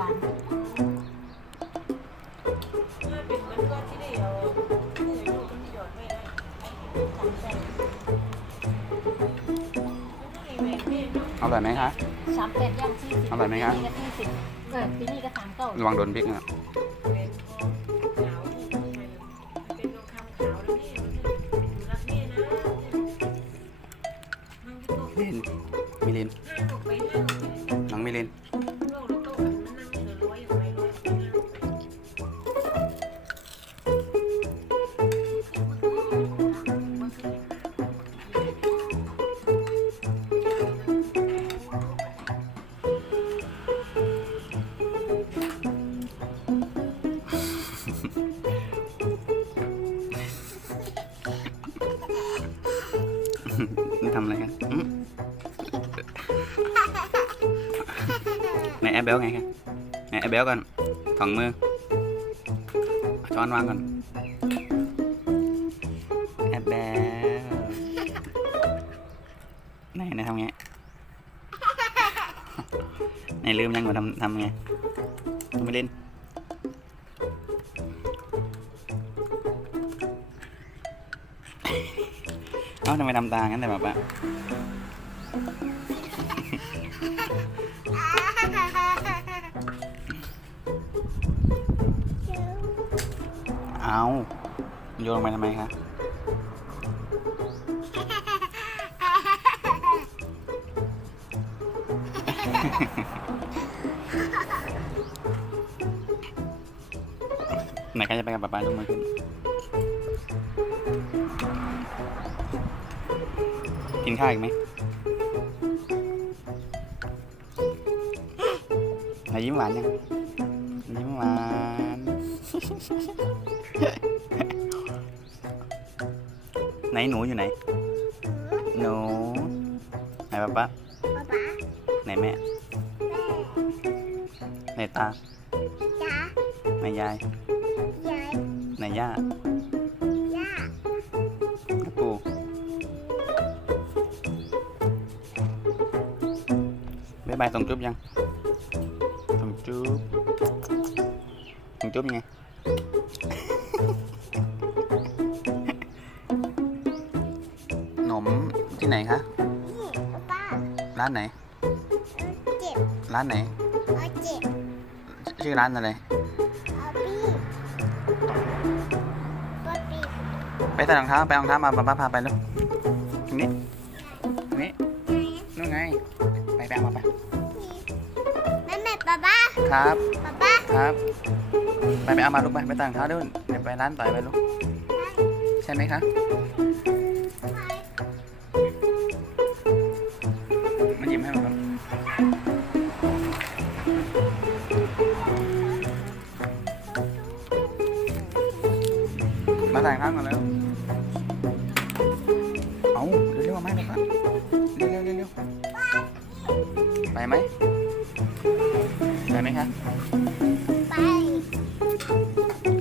หวานเป็นมันก็ที่ได้เอาที่ไหนลูกมันหยอดไว้ได้สามแสนไม่ไม่ไม่อร่อยไหมคะ สามแปดย่างสี่สิบอร่อยไหมครับ ปีนี้ก็สี่สิบเออปีนี้ก็สามเก้าระวังโดนพริกนะเป็นขาวนี่มันเป็นทองคำขาวแล้วนี่มันรักนี่นะมันก็มิลินมิลินห้าหกไปห้าหกไปน้องมิลิน ทำอะไรกันอืมไหนแอบเบลไงคะไหนแอบเบลก่อนถองมือเอาช้อนวางก่อนแอบเบลไหนไหนทำไงไหนลืมยังว่าทำทำไงไม่เล่น อ้าทำไมทำตางั้นแต่แบบว่าเอาโยนลงไปทำไมคะไหนใครจะไปกับป๊าป๊ายกมือขึ้น กินข้าวอีกไหมไหนยิ้มหวานยังยิ้มหวานไหนหนูอยู่ไหน หนูไหนป๊าป๊าป๊าป๊าไหนแม่ไหนตาจ๋าไหนยายยายไหนย่าย่า บายส่งจุ๊บยังส่งจุ๊บส่งจุ๊บยังไงขนมที่ไหนคะนี่ป๊าร้านไหนเจ็บร้านไหน เอาเจ็บชื่อร้านอะไร เอาปี้ป๊าปี้ไปใส่รองเท้าไปรองเท้ามาป้าป้าพาไปลูกตรงนี้ตรงนี้นู่นไง ไปไปเอามาไปแม่แม่ป๊าป๊าครับป๊าป๊าครับไปไปเอามาลูกไปไปใส่รองเท้าด้วยเดี๋ยวไปร้านต่อยไปลูกใช่ไหมคะมันยิ้มให้มันครับมาแต่งท่าก่อนแล้ว ไปไหมไปไหมคะไป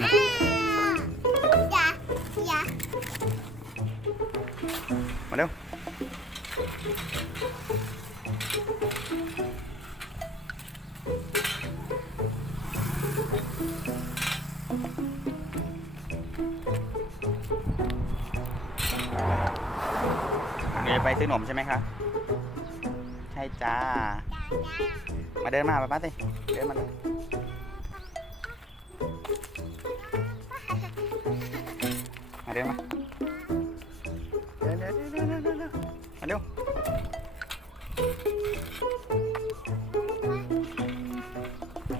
อ้าอย่าอย่ามาเร็วเดี๋ยวไปซื้อขนมใช่ไหมคะ ใช่จ้า มาเดินมาหาป้าป้าสิเดินมาเลยมาเดินมาเร็วเร็วเร็วเร็วเร็วเร็วมาเร็ว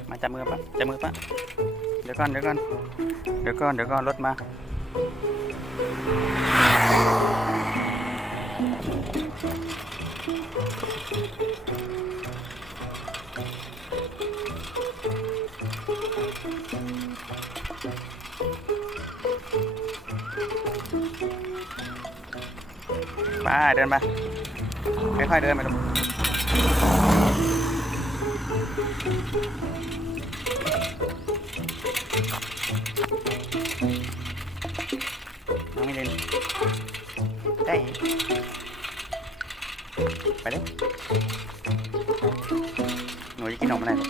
มาจับมือปะจับมือปะเดี๋ยวก่อนเดี๋ยวก่อนเดี๋ยวก่อนเดี๋ยวก่อนรถมา ไปเดินไปค่อยๆเดินไปลูน้องไม่เดินได้ไปเลยหนูจะกินนมอะไรลูก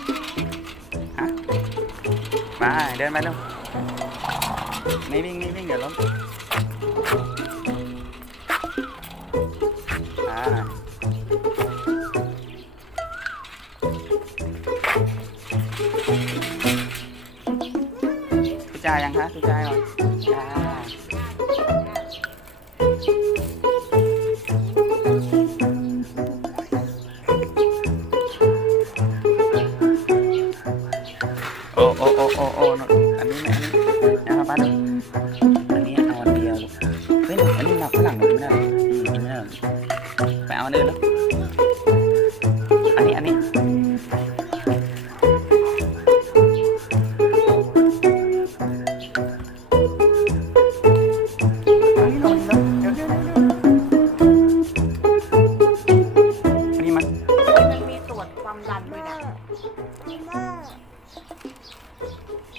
มาเดินไปเร็วไม่วิ่งไม่วิ่งเดี๋ยวล้ม จ้าโอ้โอ้โอ้โอ้โอ้นู่นอันนี้นะอันนี้นะครับป้าดู ด้วยนะแม่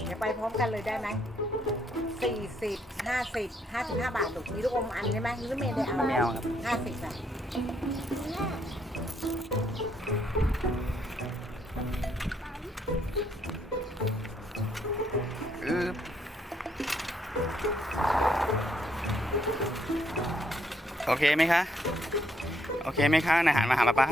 เดี๋ยวไปพร้อมกันเลยได้ไหมสี่สิบห้าสิบห้าสิบห้าบาทลูกมีลูกอมอันใช่ไหมหรือไม่ได้เอาไม่เอาครับ ห้าสิบอะอึ๊บโอเคไหมคะ โอเคไหมคะนายหันมาหาป้าป้า